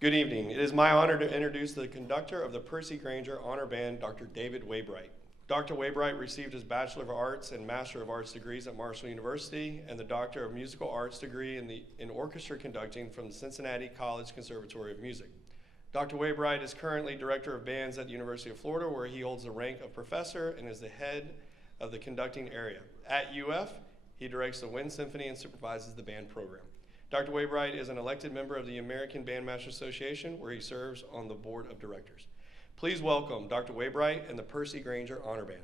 Good evening. It is my honor to introduce the conductor of the Percy Grainger Honor Band, Dr. David Waybright. Dr. Waybright received his Bachelor of Arts and Master of Arts degrees at Marshall University and the Doctor of Musical Arts degree in orchestra conducting from the Cincinnati College Conservatory of Music. Dr. Waybright is currently Director of Bands at the University of Florida, where he holds the rank of professor and is the head of the conducting area. At UF, he directs the Wind Symphony and supervises the band program. Dr. Waybright is an elected member of the American Bandmasters Association, where he serves on the board of directors. Please welcome Dr. Waybright and the Percy Grainger Honor Band.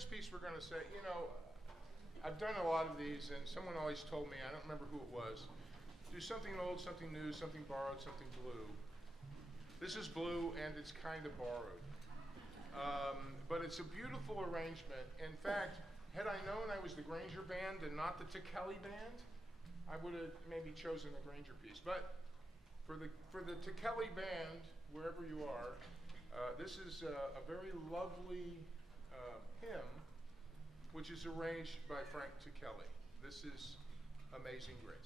next piece we're going to say, you know, I've done a lot of these, and someone always told me, I don't remember who it was, do something old, something new, something borrowed, something blue. This is blue, and it's kind of borrowed. But it's a beautiful arrangement. In fact, had I known I was the Grainger band and not the Callie band, I would have maybe chosen the Grainger piece. But for the Callie band, wherever you are, this is a very lovely hymn, which is arranged by Frank Kelly. This is Amazing Grace.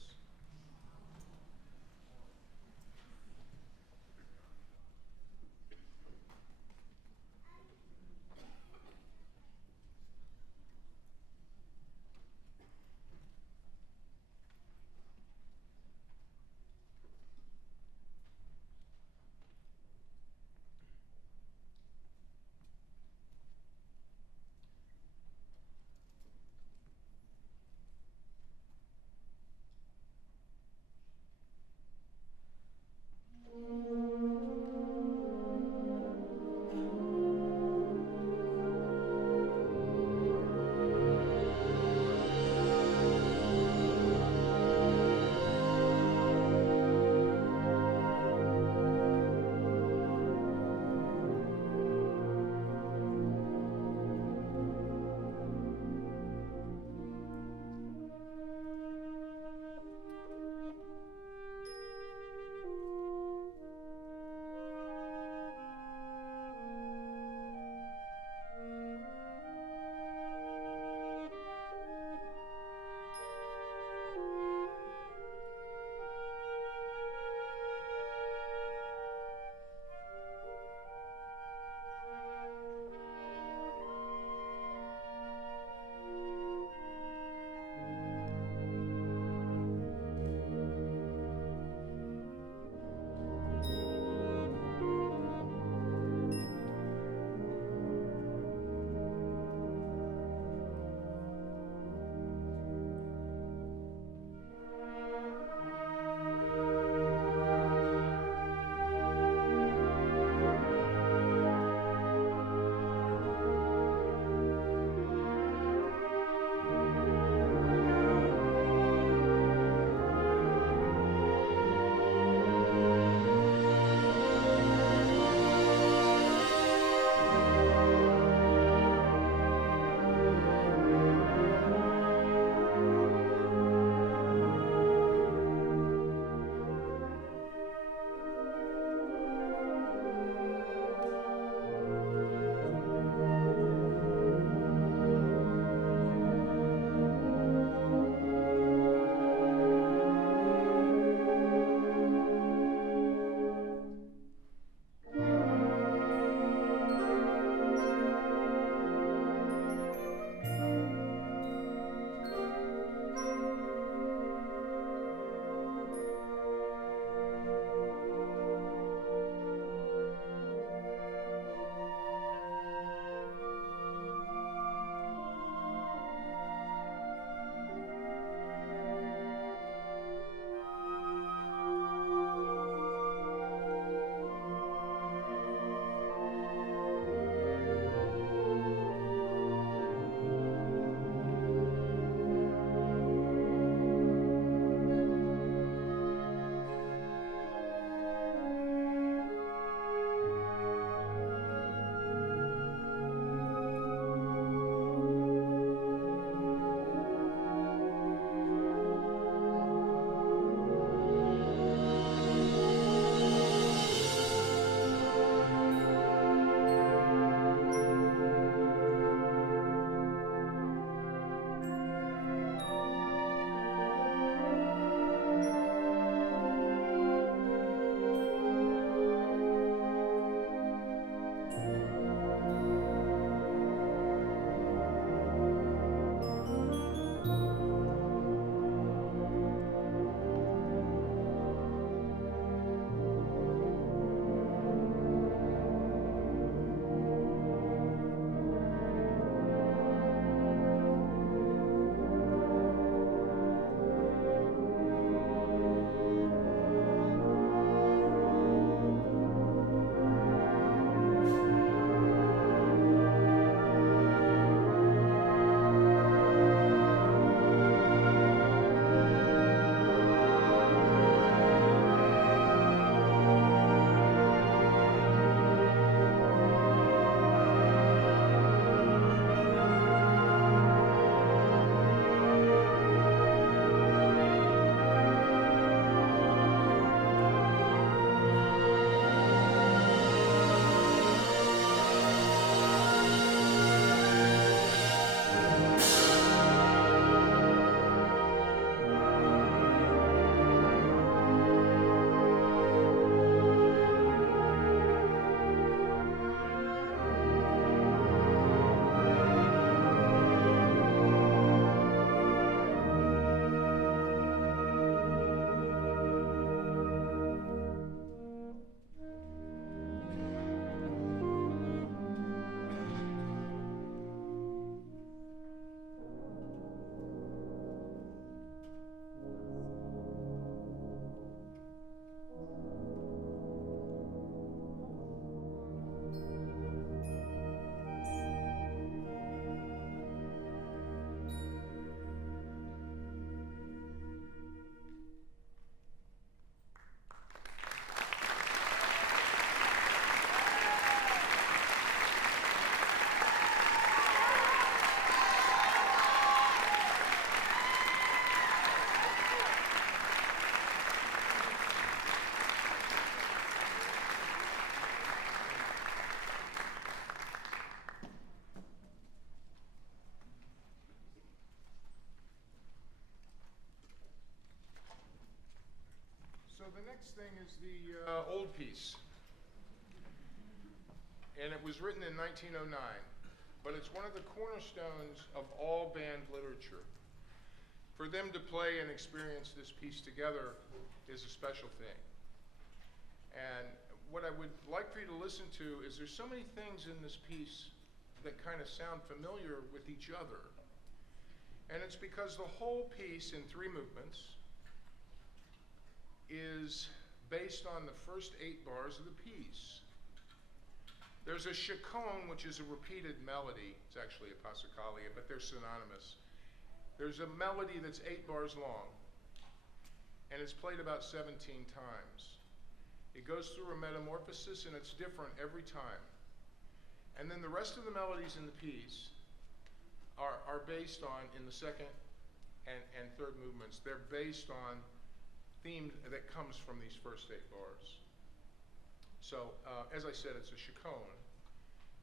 next thing is the old piece. And it was written in 1909, but it's one of the cornerstones of all band literature. For them to play and experience this piece together is a special thing. And what I would like for you to listen to is there's so many things in this piece that kind of sound familiar with each other. And it's because the whole piece in 3 movements is based on the first 8 bars of the piece. There's a chaconne, which is a repeated melody. It's actually a passacalia, but they're synonymous. There's a melody that's 8 bars long, and it's played about 17 times. It goes through a metamorphosis, and it's different every time. And then the rest of the melodies in the piece are based on, in the second and third movements, they're based on theme that comes from these first 8 bars. So, as I said, it's a chaconne,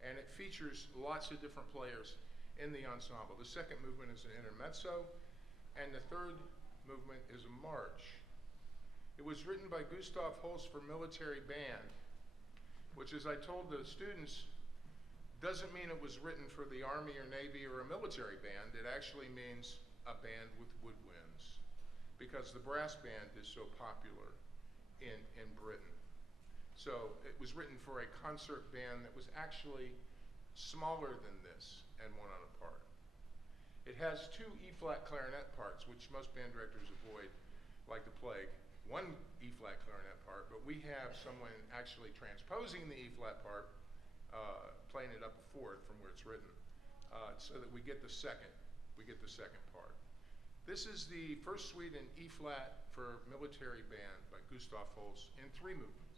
and it features lots of different players in the ensemble. The second movement is an intermezzo, and the third movement is a march. It was written by Gustav Holst for military band, which, as I told the students, doesn't mean it was written for the Army or Navy or a military band. It actually means a band with woodwinds, because the brass band is so popular in Britain. So it was written for a concert band that was actually smaller than this and went on a part. It has 2 E-flat clarinet parts, which most band directors avoid like the plague. 1 E-flat clarinet part, but we have someone actually transposing the E-flat part, playing it up a 4th from where it's written, so that we get the second part. This is the first suite in E-flat for military band by Gustav Holst in 3 movements.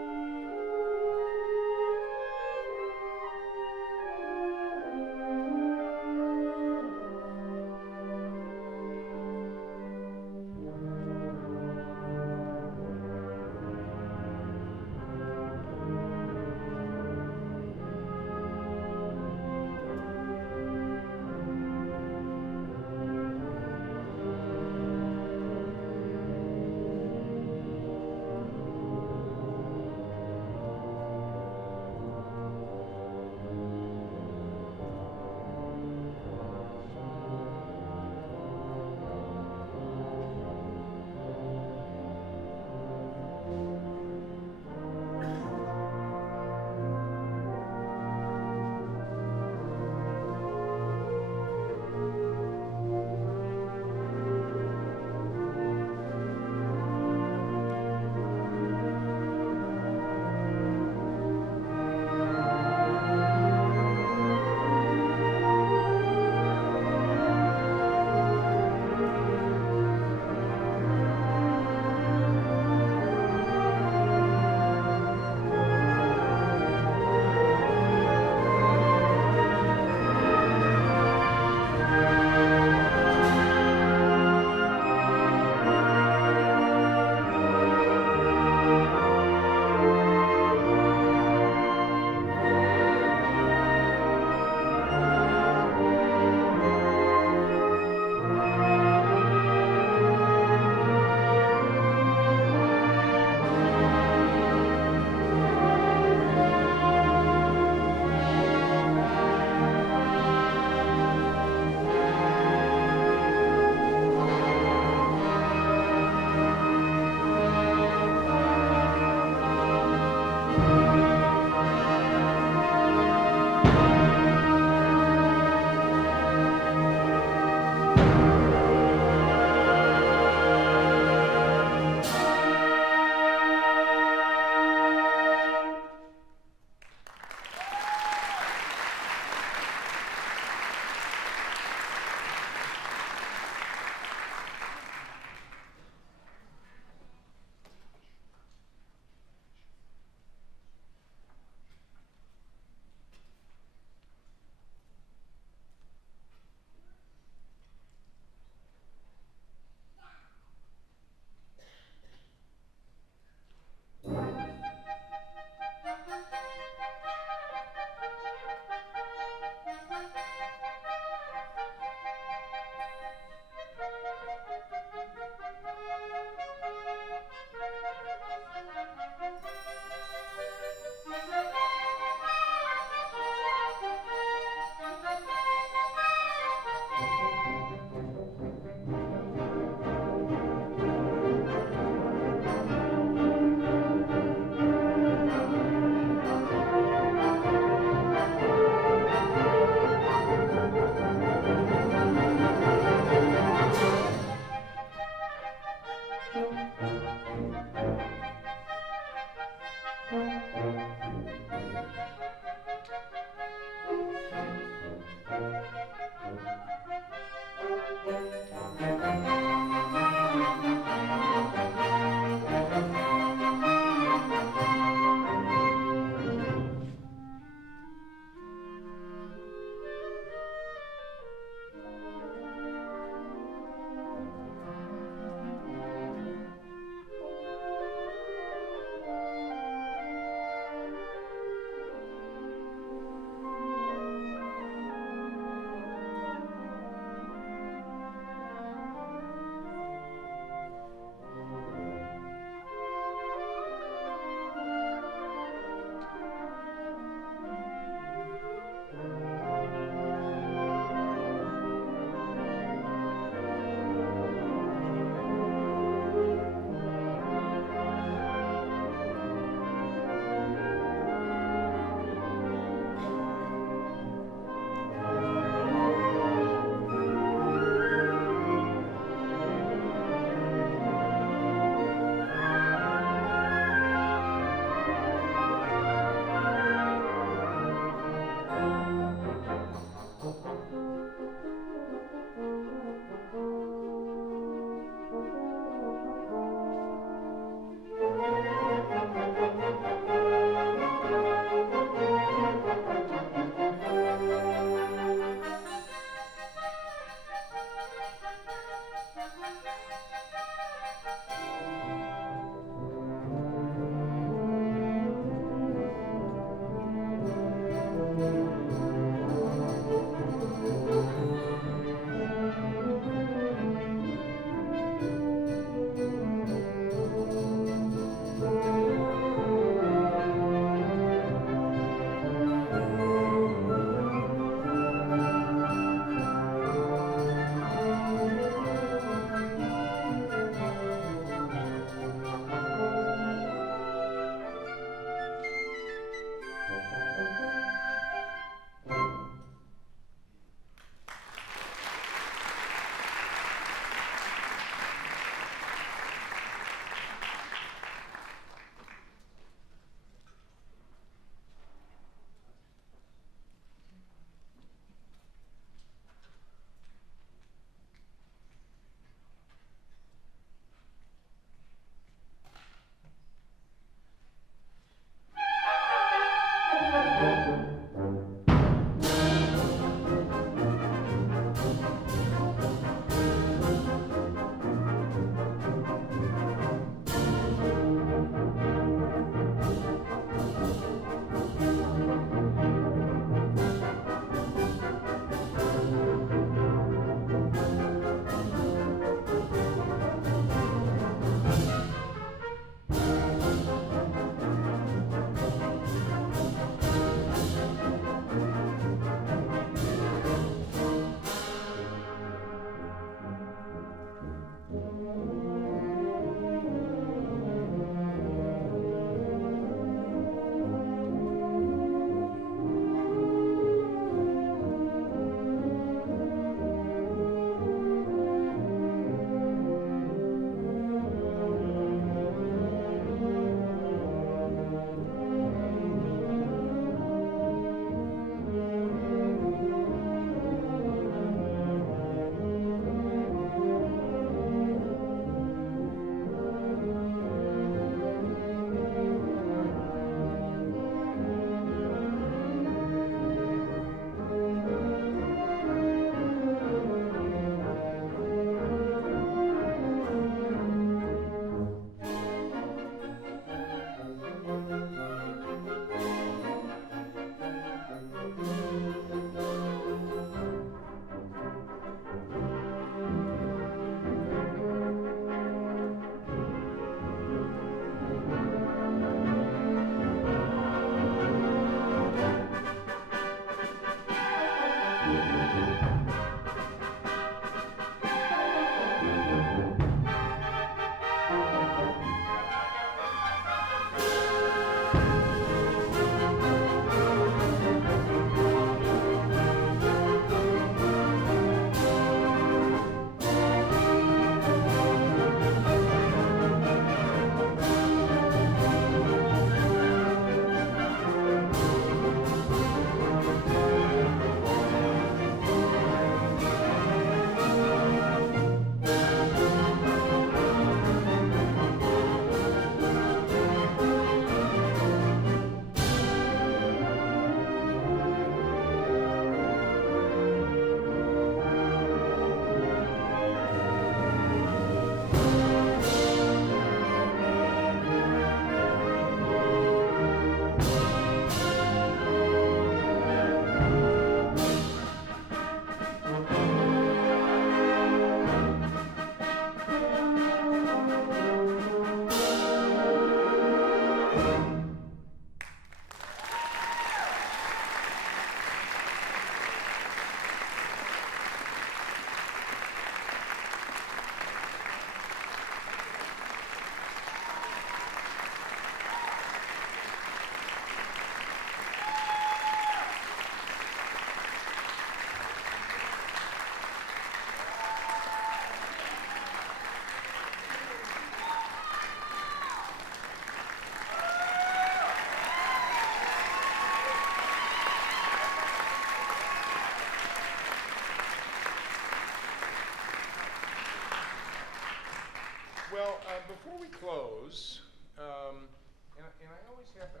Well, before we close, and I always forget the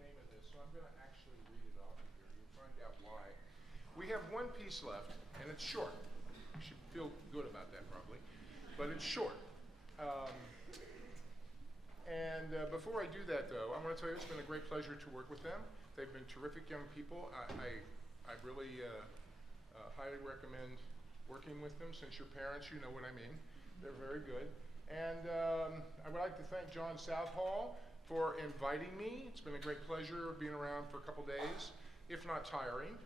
name of this, so I'm going to actually read it off of here. You'll find out why. We have one piece left, and it's short. You should feel good about that, probably, but it's short. Before I do that, though, I want to tell you it's been a great pleasure to work with them. They've been terrific young people. I really highly recommend working with them. Since you're parents, you know what I mean. They're very good. And I would like to thank John Southall for inviting me. It's been a great pleasure being around for a couple days, if not tiring.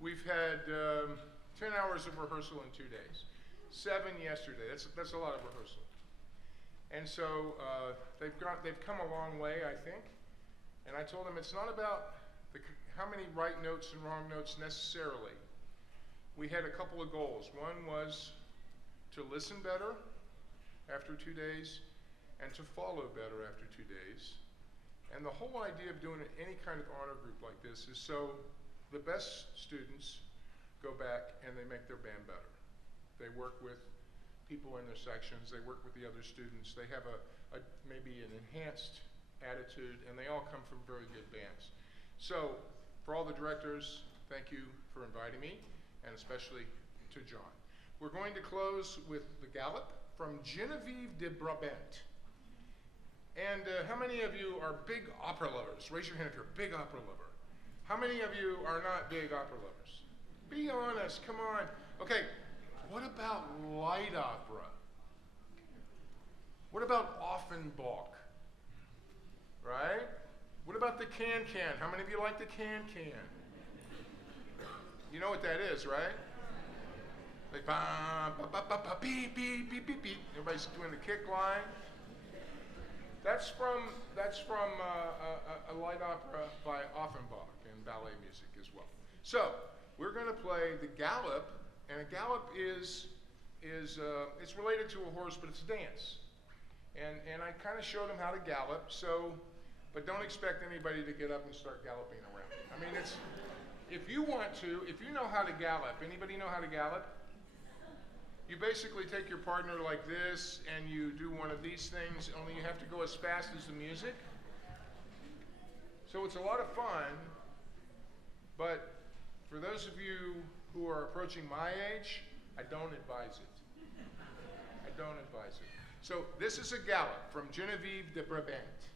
We've had 10 hours of rehearsal in 2 days, 7 yesterday. That's a lot of rehearsal. And so they've come a long way, I think. And I told them it's not about how many right notes and wrong notes necessarily. We had a couple of goals. One was to listen better after 2 days and to follow better after 2 days. And the whole idea of doing any kind of honor group like this is so the best students go back and they make their band better. They work with people in their sections, they work with the other students, they have maybe an enhanced attitude, and they all come from very good bands. So, for all the directors, thank you for inviting me, and especially to John. We're going to close with the Galop from Genevieve de Brabant. And how many of you are big opera lovers? Raise your hand if you're a big opera lover. How many of you are not big opera lovers? Be honest, come on. Okay, what about light opera? What about Offenbach? Right? What about the can-can? How many of you like the can-can? You know what that is, right? Like, ba ba ba ba beep beep beep beep beep. Everybody's doing the kick line. That's from a light opera by Offenbach and ballet music as well. So we're going to play the Galop, and a Galop is it's related to a horse, but it's a dance. And I kind of showed them how to gallop. So, but don't expect anybody to get up and start galloping around. I mean, it's if you want to, if you know how to gallop. Anybody know how to gallop? You basically take your partner like this, and you do one of these things, only you have to go as fast as the music. So it's a lot of fun, but for those of you who are approaching my age, I don't advise it. I don't advise it. So this is a Galop from Genevieve de Brabant.